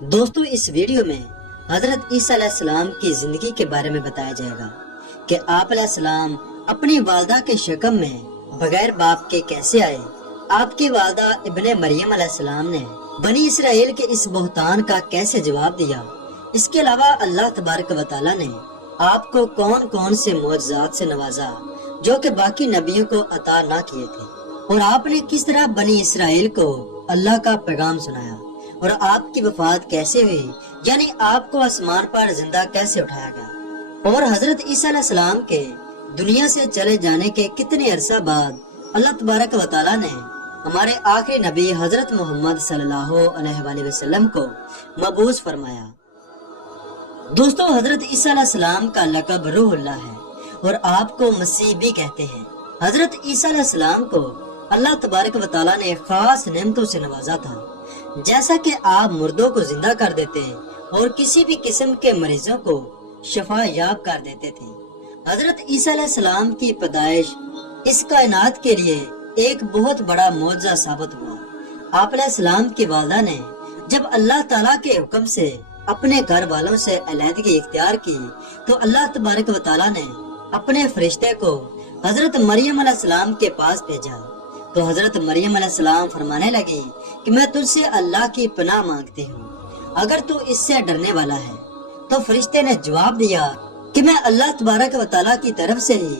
دوستو اس ویڈیو میں حضرت عیسیٰ علیہ السلام کی زندگی کے بارے میں بتایا جائے گا کہ آپ علیہ السلام اپنی والدہ کے شکم میں بغیر باپ کے کیسے آئے۔ آپ کی والدہ ابن مریم علیہ السلام نے بنی اسرائیل کے اس بہتان کا کیسے جواب دیا۔ اس کے علاوہ اللہ تبارک و تعالیٰ نے آپ کو کون کون سے معجزات سے نوازا جو کہ باقی نبیوں کو عطا نہ کیے تھے، اور آپ نے کس طرح بنی اسرائیل کو اللہ کا پیغام سنایا، اور آپ کی وفات کیسے ہوئی، یعنی آپ کو آسمان پر زندہ کیسے اٹھایا گیا، اور حضرت عیسیٰ علیہ السلام کے دنیا سے چلے جانے کے کتنے عرصہ بعد اللہ تبارک و تعالیٰ نے ہمارے آخری نبی حضرت محمد صلی اللہ علیہ وآلہ وسلم کو مبعوث فرمایا۔ دوستو حضرت عیسیٰ علیہ السلام کا لقب روح اللہ ہے اور آپ کو مسیح بھی کہتے ہیں۔ حضرت عیسیٰ علیہ السلام کو اللہ تبارک و تعالیٰ نے خاص نعمتوں سے نوازا تھا، جیسا کہ آپ مردوں کو زندہ کر دیتے اور کسی بھی قسم کے مریضوں کو شفا یاب کر دیتے تھے۔ حضرت عیسیٰ علیہ السلام کی پیدائش اس کائنات کے لیے ایک بہت بڑا معجزہ ثابت ہوا۔ آپ علیہ السلام کی والدہ نے جب اللہ تعالیٰ کے حکم سے اپنے گھر والوں سے علیحدگی اختیار کی تو اللہ تبارک و تعالیٰ نے اپنے فرشتے کو حضرت مریم علیہ السلام کے پاس بھیجا تو حضرت مریم علیہ السلام فرمانے لگی کہ میں تجھ سے اللہ کی پناہ مانگتی ہوں، اگر تو اس سے ڈرنے والا ہے۔ تو فرشتے نے جواب دیا کہ میں اللہ تبارک و تعالیٰ کی طرف سے ہی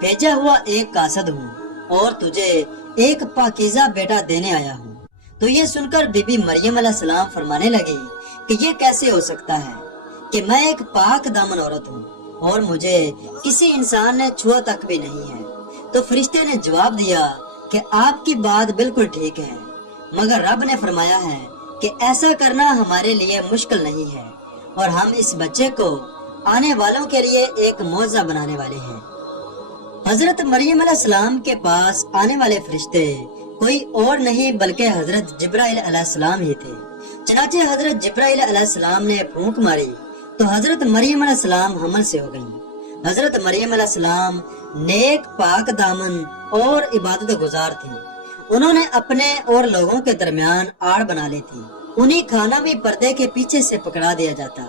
بھیجا ہوا ایک قاصد ہوں اور تجھے ایک پاکیزہ بیٹا دینے آیا ہوں۔ تو یہ سن کر بی بی مریم علیہ السلام فرمانے لگی کہ یہ کیسے ہو سکتا ہے کہ میں ایک پاک دامن عورت ہوں اور مجھے کسی انسان نے چھوا تک بھی نہیں ہے۔ تو فرشتے نے جواب دیا کہ آپ کی بات بالکل ٹھیک ہے، مگر رب نے فرمایا ہے کہ ایسا کرنا ہمارے لیے مشکل نہیں ہے، اور ہم اس بچے کو آنے والوں کے لیے ایک معجزہ بنانے والے ہیں۔ حضرت مریم علیہ السلام کے پاس آنے والے فرشتے کوئی اور نہیں بلکہ حضرت جبرائیل علیہ السلام ہی تھے۔ چنانچہ حضرت جبرائیل علیہ السلام نے پھونک ماری تو حضرت مریم علیہ السلام حمل سے ہو گئیں۔ حضرت مریم علیہ السلام نیک پاک دامن اور عبادت گزار تھیں۔ انہوں نے اپنے اور لوگوں کے درمیان آڑ بنا لی تھی۔ انہیں کھانا بھی پردے کے پیچھے سے پکڑا دیا جاتا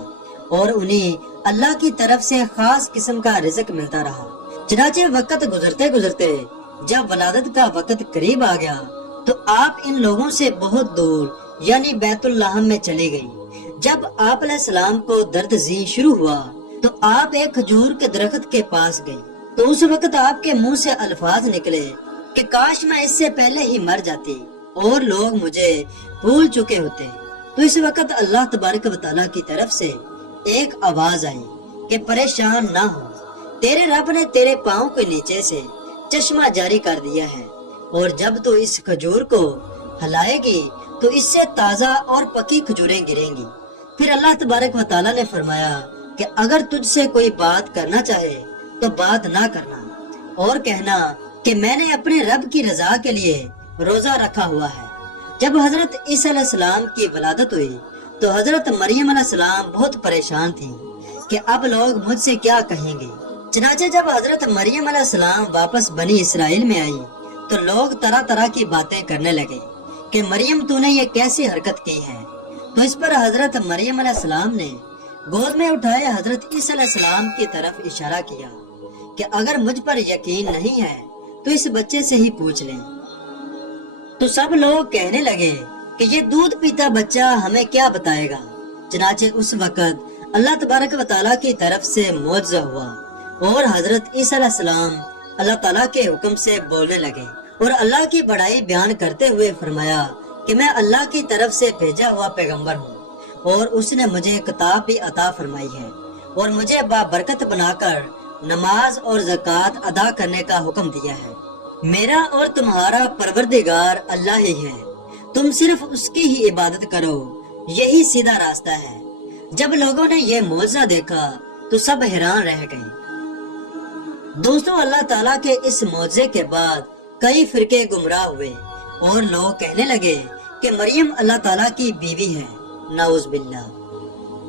اور انہیں اللہ کی طرف سے خاص قسم کا رزق ملتا رہا۔ چنانچہ وقت گزرتے گزرتے جب ولادت کا وقت قریب آ گیا تو آپ ان لوگوں سے بہت دور یعنی بیت اللحم میں چلی گئی۔ جب آپ علیہ السلام کو درد زی شروع ہوا تو آپ ایک کھجور کے درخت کے پاس گئی تو اس وقت آپ کے منہ سے الفاظ نکلے کہ کاش میں اس سے پہلے ہی مر جاتی اور لوگ مجھے بھول چکے ہوتے۔ تو اس وقت اللہ تبارک و تعالیٰ کی طرف سے ایک آواز آئی کہ پریشان نہ ہو، تیرے رب نے تیرے پاؤں کے نیچے سے چشمہ جاری کر دیا ہے، اور جب تو اس کھجور کو ہلائے گی تو اس سے تازہ اور پکی کھجوریں گریں گی۔ پھر اللہ تبارک و تعالیٰ نے فرمایا کہ اگر تجھ سے کوئی بات کرنا چاہے تو بات نہ کرنا، اور کہنا کہ میں نے اپنے رب کی رضا کے لیے روزہ رکھا ہوا ہے۔ جب حضرت عیسیٰ علیہ السلام کی ولادت ہوئی تو حضرت مریم علیہ السلام بہت پریشان تھی کہ اب لوگ مجھ سے کیا کہیں گے۔ چنانچہ جب حضرت مریم علیہ السلام واپس بنی اسرائیل میں آئی تو لوگ طرح طرح کی باتیں کرنے لگے کہ مریم تو نے یہ کیسی حرکت کی ہے۔ تو اس پر حضرت مریم علیہ السلام نے گود میں اٹھائے حضرت عیسیٰ علیہ السلام کی طرف اشارہ کیا کہ اگر مجھ پر یقین نہیں ہے تو اس بچے سے ہی پوچھ لیں۔ تو سب لوگ کہنے لگے کہ یہ دودھ پیتا بچہ ہمیں کیا بتائے گا۔ چنانچہ اس وقت اللہ تبارک و تعالیٰ کی طرف سے معجزہ ہوا اور حضرت عیسیٰ علیہ السلام اللہ تعالیٰ کے حکم سے بولنے لگے اور اللہ کی بڑائی بیان کرتے ہوئے فرمایا کہ میں اللہ کی طرف سے بھیجا ہوا پیغمبر ہوں، اور اس نے مجھے کتاب بھی عطا فرمائی ہے اور مجھے بابرکت بنا کر نماز اور زکوٰۃ ادا کرنے کا حکم دیا ہے۔ میرا اور تمہارا پروردگار اللہ ہی ہے، تم صرف اس کی ہی عبادت کرو، یہی سیدھا راستہ ہے۔ جب لوگوں نے یہ معجزہ دیکھا تو سب حیران رہ گئے۔ دوستو اللہ تعالیٰ کے اس معجزے کے بعد کئی فرقے گمراہ ہوئے اور لوگ کہنے لگے کہ مریم اللہ تعالیٰ کی بیوی ہے، نعوذ باللہ،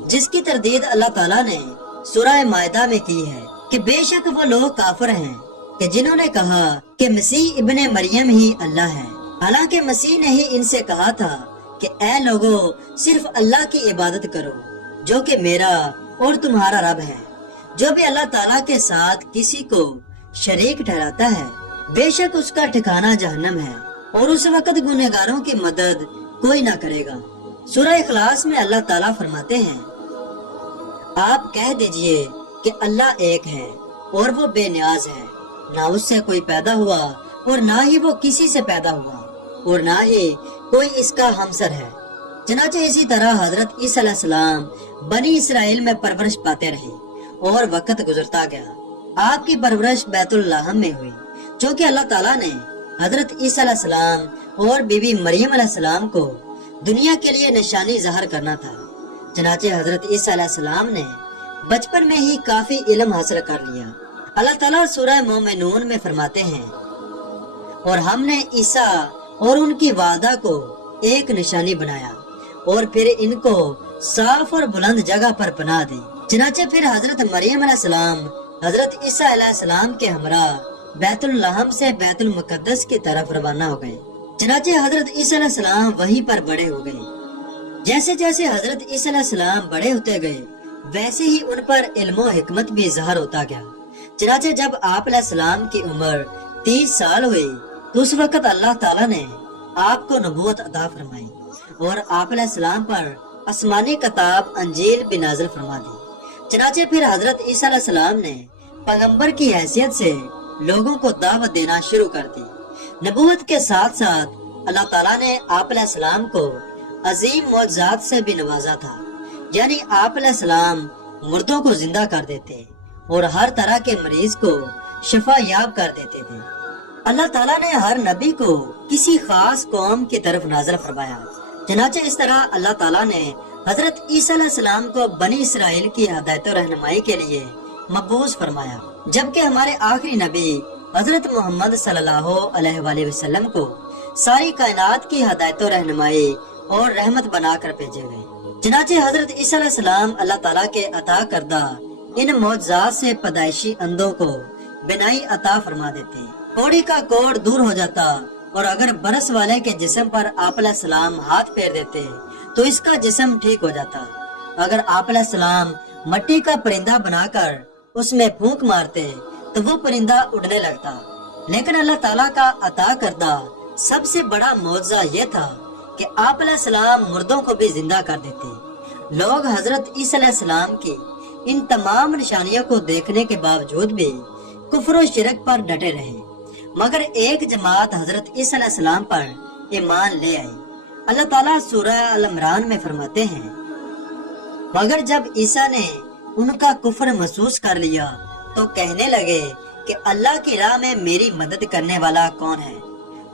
جس کی تردید اللہ تعالیٰ نے سورہ مائدہ میں کی ہے کہ بے شک وہ لوگ کافر ہیں کہ جنہوں نے کہا کہ مسیح ابن مریم ہی اللہ ہے، حالانکہ مسیح نے ہی ان سے کہا تھا کہ اے لوگو صرف اللہ کی عبادت کرو جو کہ میرا اور تمہارا رب ہے۔ جو بھی اللہ تعالیٰ کے ساتھ کسی کو شریک ٹھہراتا ہے بے شک اس کا ٹھکانہ جہنم ہے، اور اس وقت گنہگاروں کی مدد کوئی نہ کرے گا۔ سورہ اخلاص میں اللہ تعالیٰ فرماتے ہیں، آپ کہہ دیجئے کہ اللہ ایک ہے اور وہ بے نیاز ہے، نہ اس سے کوئی پیدا ہوا اور نہ ہی وہ کسی سے پیدا ہوا، اور نہ ہی کوئی اس کا ہمسر ہے۔ چنانچہ اسی طرح حضرت عیسیٰ علیہ السلام بنی اسرائیل میں پرورش پاتے رہے اور وقت گزرتا گیا۔ آپ کی پرورش بیت اللحم میں ہوئی، چونکہ اللہ تعالیٰ نے حضرت عیسیٰ علیہ السلام اور بی بی مریم علیہ السلام کو دنیا کے لیے نشانی ظاہر کرنا تھا۔ چنانچہ حضرت عیسیٰ علیہ السلام نے بچپن میں ہی کافی علم حاصل کر لیا۔ اللہ تعالیٰ سورہ مومنون میں فرماتے ہیں، اور ہم نے عیسیٰ اور ان کی والدہ کو ایک نشانی بنایا اور پھر ان کو صاف اور بلند جگہ پر پناہ دی۔ چنانچہ پھر حضرت مریم علیہ السلام حضرت عیسیٰ علیہ السلام کے ہمراہ بیت اللحم سے بیت المقدس کی طرف روانہ ہو گئے۔ چنانچہ حضرت عیسیٰ علیہ السلام وہیں پر بڑے ہو گئے۔ جیسے جیسے حضرت عیسیٰ علیہ السلام بڑے ہوتے گئے ویسے ہی ان پر علم و حکمت بھی ظاہر ہوتا گیا۔ چنانچہ جب آپ علیہ السلام کی عمر 30 سال ہوئی تو اس وقت اللہ تعالیٰ نے آپ کو نبوت عطا فرمائی اور آپ علیہ السلام پر آسمانی کتاب انجیل بھی نازل فرما دی۔ چنانچہ پھر حضرت عیسیٰ علیہ السلام نے پیغمبر کی حیثیت سے لوگوں کو دعوت دینا شروع کر دی۔ نبوت کے ساتھ ساتھ اللہ تعالیٰ نے آپ علیہ السلام کو عظیم معجزات سے بھی نوازا تھا، یعنی آپ علیہ السلام مردوں کو زندہ کر دیتے اور ہر طرح کے مریض کو شفا یاب کر دیتے تھے۔ اللہ تعالیٰ نے ہر نبی کو کسی خاص قوم کی طرف نازل فرمایا۔ چنانچہ اس طرح اللہ تعالیٰ نے حضرت عیسیٰ علیہ السلام کو بنی اسرائیل کی ہدایت و رہنمائی کے لیے مبعوث فرمایا، جبکہ ہمارے آخری نبی حضرت محمد صلی اللہ علیہ وآلہ وسلم کو ساری کائنات کی ہدایت و رہنمائی اور رحمت بنا کر بھیجے گئے۔ چنانچہ حضرت عیسیٰ علیہ السلام اللہ تعالیٰ کے عطا کردہ ان معجزات سے پیدائشی اندھوں کو بینائی عطا فرما دیتے، کوڑی کا کوڑ دور ہو جاتا، اور اگر برس والے کے جسم پر آپ علیہ السلام ہاتھ پھیر دیتے تو اس کا جسم ٹھیک ہو جاتا۔ اگر آپ علیہ السلام مٹی کا پرندہ بنا کر اس میں پھونک مارتے تو وہ پرندہ اڑنے لگتا۔ لیکن اللہ تعالیٰ کا عطا کردہ سب سے بڑا معجزہ یہ تھا کہ آپ علیہ السلام مردوں کو بھی زندہ کر دیتے۔ لوگ حضرت عیسیٰ علیہ السلام کی ان تمام نشانیوں کو دیکھنے کے باوجود بھی کفر و شرک پر ڈٹے رہے، مگر ایک جماعت حضرت عیسیٰ علیہ السلام پر ایمان لے آئی۔ اللہ تعالیٰ سورہ ال-عمران میں فرماتے ہیں، مگر جب عیسیٰ نے ان کا کفر محسوس کر لیا تو کہنے لگے کہ اللہ کی راہ میں میری مدد کرنے والا کون ہے؟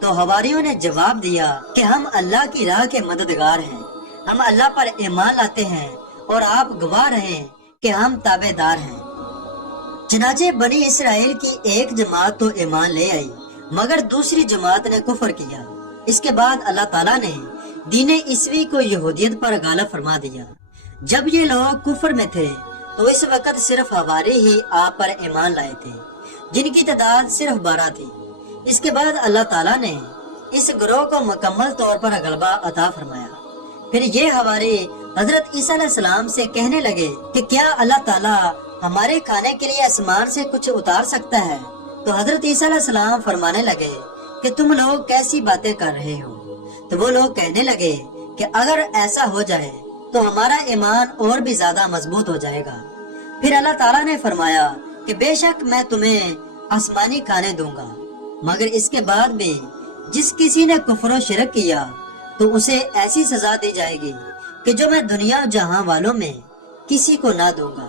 تو حواریوں نے جواب دیا کہ ہم اللہ کی راہ کے مددگار ہیں، ہم اللہ پر ایمان لاتے ہیں اور آپ گواہ رہیں کہ ہم تابع دار ہیں۔ چنانچہ بنی اسرائیل کی ایک جماعت تو ایمان لے آئی، مگر دوسری جماعت نے کفر کیا۔ اس کے بعد اللہ تعالیٰ نے دین عیسوی کو یہودیت پر غالب فرما دیا۔ جب یہ لوگ کفر میں تھے تو اس وقت صرف حواری ہی آپ پر ایمان لائے تھے، جن کی تعداد صرف 12 تھی۔ اس کے بعد اللہ تعالیٰ نے اس گروہ کو مکمل طور پر غلبہ عطا فرمایا۔ پھر یہ حواری حضرت عیسیٰ علیہ السلام سے کہنے لگے کہ کیا اللہ تعالیٰ ہمارے کھانے کے لیے آسمان سے کچھ اتار سکتا ہے؟ تو حضرت عیسیٰ علیہ السلام فرمانے لگے کہ تم لوگ کیسی باتیں کر رہے ہو؟ تو وہ لوگ کہنے لگے کہ اگر ایسا ہو جائے تو ہمارا ایمان اور بھی زیادہ مضبوط ہو جائے گا۔ پھر اللہ تعالیٰ نے فرمایا کہ بے شک میں تمہیں آسمانی کھانے دوں گا، مگر اس کے بعد بھی جس کسی نے کفر و شرک کیا تو اسے ایسی سزا دی جائے گی کہ جو میں دنیا و جہاں والوں میں کسی کو نہ دوں گا۔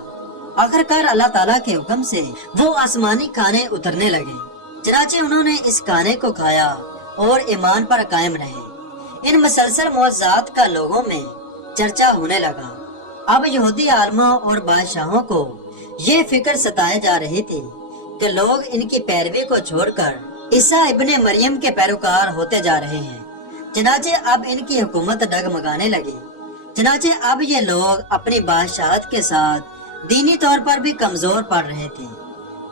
آخرکار اللہ تعالیٰ کے حکم سے وہ آسمانی کھانے اترنے لگے، چنانچہ انہوں نے اس کھانے کو کھایا اور ایمان پر قائم رہے۔ ان مسلسل معجزات کا لوگوں میں چرچا ہونے لگا۔ اب یہودی عالموں اور بادشاہوں کو یہ فکر ستائے جا رہی تھی کہ لوگ ان کی پیروی کو چھوڑ کر عیسیٰ ابن مریم کے پیروکار ہوتے جا رہے ہیں۔ چنانچہ اب ان کی حکومت ڈگمگانے لگی۔ چنانچہ اب یہ لوگ اپنی بادشاہت کے ساتھ دینی طور پر بھی کمزور پڑ رہے تھے۔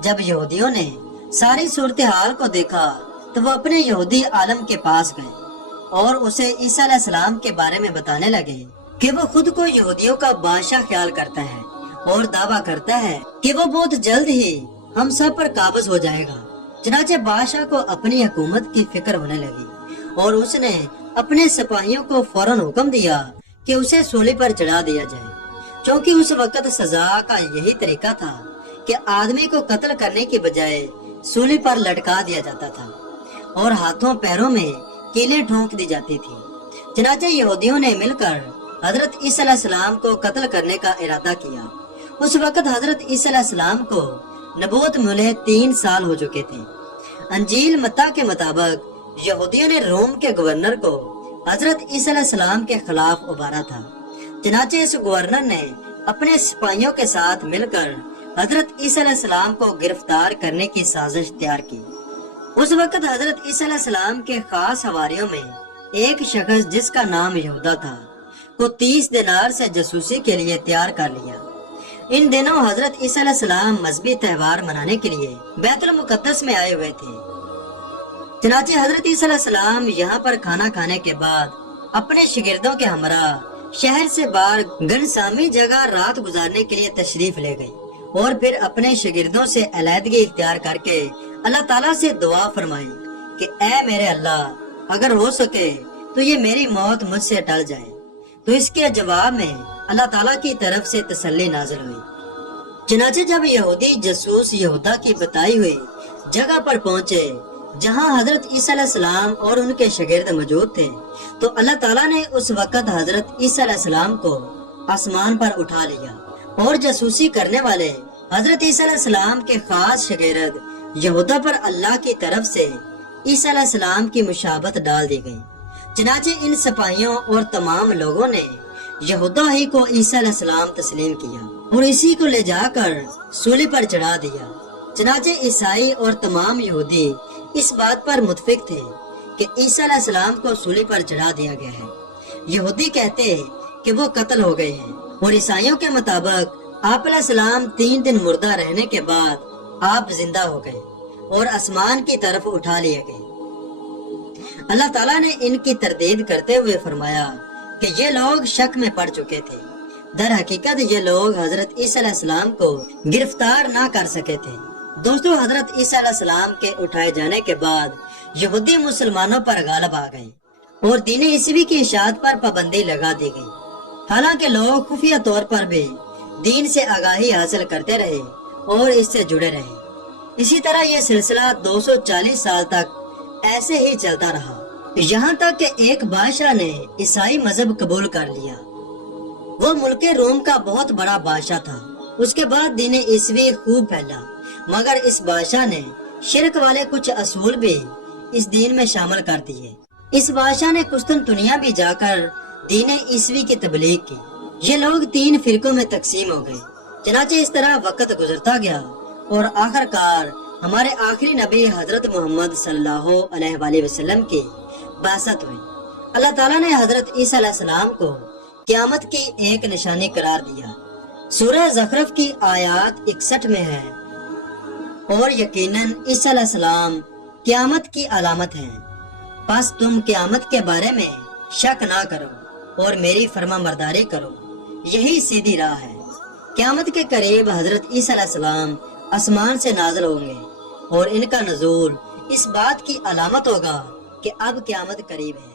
جب یہودیوں نے ساری صورتحال کو دیکھا تو وہ اپنے یہودی عالم کے پاس گئے اور اسے عیسیٰ علیہ السلام کے بارے میں بتانے لگے کہ وہ خود کو یہودیوں کا بادشاہ خیال کرتا ہے اور دعویٰ کرتا ہے کہ وہ بہت جلد ہی ہم سب پر قابض ہو جائے گا۔ چنانچہ بادشاہ کو اپنی حکومت کی فکر ہونے لگی اور اس نے اپنے سپاہیوں کو فوراً حکم دیا کہ اسے سولی پر چڑھا دیا جائے، چونکہ اس وقت سزا کا یہی طریقہ تھا کہ آدمی کو قتل کرنے کی بجائے سولی پر لٹکا دیا جاتا تھا اور ہاتھوں پیروں میں کیلیں ٹھونک دی جاتی تھی۔ چنانچہ یہودیوں نے مل کر حضرت عیسیٰ علیہ السلام کو قتل کرنے کا ارادہ کیا۔ اس وقت حضرت عیسیٰ علیہ السلام کو نبوت ملے 3 سال ہو چکے تھے۔ انجیل متی کے مطابق یہودیوں نے روم کے گورنر کو حضرت عیسیٰ علیہ السلام کے خلاف ابھارا تھا۔ چنانچہ اس گورنر نے اپنے سپاہیوں کے ساتھ مل کر حضرت عیسیٰ علیہ السلام کو گرفتار کرنے کی سازش تیار کی۔ اس وقت حضرت عیسیٰ علیہ السلام کے خاص حواریوں میں ایک شخص جس کا نام یہودا تھا کو 30 دینار سے جاسوسی کے لیے تیار کر لیا۔ ان دنوں حضرت عیسیٰ علیہ السلام مذہبی تہوار منانے کے لیے بیت المقدس میں آئے ہوئے تھے۔ چنانچہ حضرت عیسیٰ علیہ السلام یہاں پر کھانا کھانے کے بعد اپنے شاگردوں کے ہمراہ شہر سے باہر گنسامی جگہ رات گزارنے کے لیے تشریف لے گئی اور پھر اپنے شاگردوں سے علیحدگی اختیار کر کے اللہ تعالیٰ سے دعا فرمائی کہ اے میرے اللہ، اگر ہو سکے تو یہ میری موت مجھ سے ٹل جائے۔ تو اس کے جواب میں اللہ تعالیٰ کی طرف سے تسلی نازل ہوئی۔ چنانچہ جب یہودی جاسوس یہودا کی بتائی ہوئی جگہ پر پہنچے جہاں حضرت عیسیٰ علیہ السلام اور ان کے شاگرد موجود تھے، تو اللہ تعالیٰ نے اس وقت حضرت عیسیٰ علیہ السلام کو آسمان پر اٹھا لیا اور جاسوسی کرنے والے حضرت عیسیٰ علیہ السلام کے خاص شاگرد یہودا پر اللہ کی طرف سے عیسیٰ علیہ السلام کی مشابہت ڈال دی گئی۔ چنانچہ ان سپاہیوں اور تمام لوگوں نے یہودا ہی کو عیسیٰ علیہ السلام تسلیم کیا اور اسی کو لے جا کر سولی پر چڑھا دیا۔ چنانچہ عیسائی اور تمام یہودی اس بات پر متفق تھے کہ عیسیٰ علیہ السلام کو سولی پر چڑھا دیا گیا ہے۔ یہودی کہتے ہیں کہ وہ قتل ہو گئے ہیں اور عیسائیوں کے مطابق آپ علیہ السلام 3 دن مردہ رہنے کے بعد آپ زندہ ہو گئے اور آسمان کی طرف اٹھا لیے گئے۔ اللہ تعالیٰ نے ان کی تردید کرتے ہوئے فرمایا کہ یہ لوگ شک میں پڑ چکے تھے۔ در حقیقت یہ لوگ حضرت عیسیٰ علیہ السلام کو گرفتار نہ کر سکے تھے۔ دوستو، حضرت عیسیٰ علیہ السلام کے اٹھائے جانے کے بعد یہودی مسلمانوں پر غالب آ گئے اور دین عیسوی کی اشاعت پر پابندی لگا دی گئی۔ حالانکہ لوگ خفیہ طور پر بھی دین سے آگاہی حاصل کرتے رہے اور اس سے جڑے رہے۔ اسی طرح یہ سلسلہ 240 سال تک ایسے ہی چلتا رہا، یہاں تک کہ ایک بادشاہ نے عیسائی مذہب قبول کر لیا۔ وہ ملک روم کا بہت بڑا بادشاہ تھا۔ اس کے بعد دین عیسوی خوب پھیلا، مگر اس بادشاہ نے شرک والے کچھ اصول بھی اس دین میں شامل کر دیے۔ اس بادشاہ نے قسطنطنیہ بھی جا کر دین عیسوی کی تبلیغ کی۔ یہ لوگ 3 فرقوں میں تقسیم ہو گئے۔ چنانچہ اس طرح وقت گزرتا گیا اور آخر کار ہمارے آخری نبی حضرت محمد صلی اللہ علیہ وآلہ وسلم کی بعثت ہوئی۔ اللہ تعالیٰ نے حضرت عیسیٰ علیہ السلام کو قیامت کی ایک نشانی قرار دیا۔ سورہ زخرف کی آیات 61 میں ہے، اور یقیناً عیسیٰ علیہ السلام قیامت کی علامت ہیں، پس تم قیامت کے بارے میں شک نہ کرو اور میری فرما برداری کرو، یہی سیدھی راہ ہے۔ قیامت کے قریب حضرت عیسیٰ علیہ السلام آسمان سے نازل ہوں گے اور ان کا نزول اس بات کی علامت ہوگا کہ اب قیامت قریب ہے۔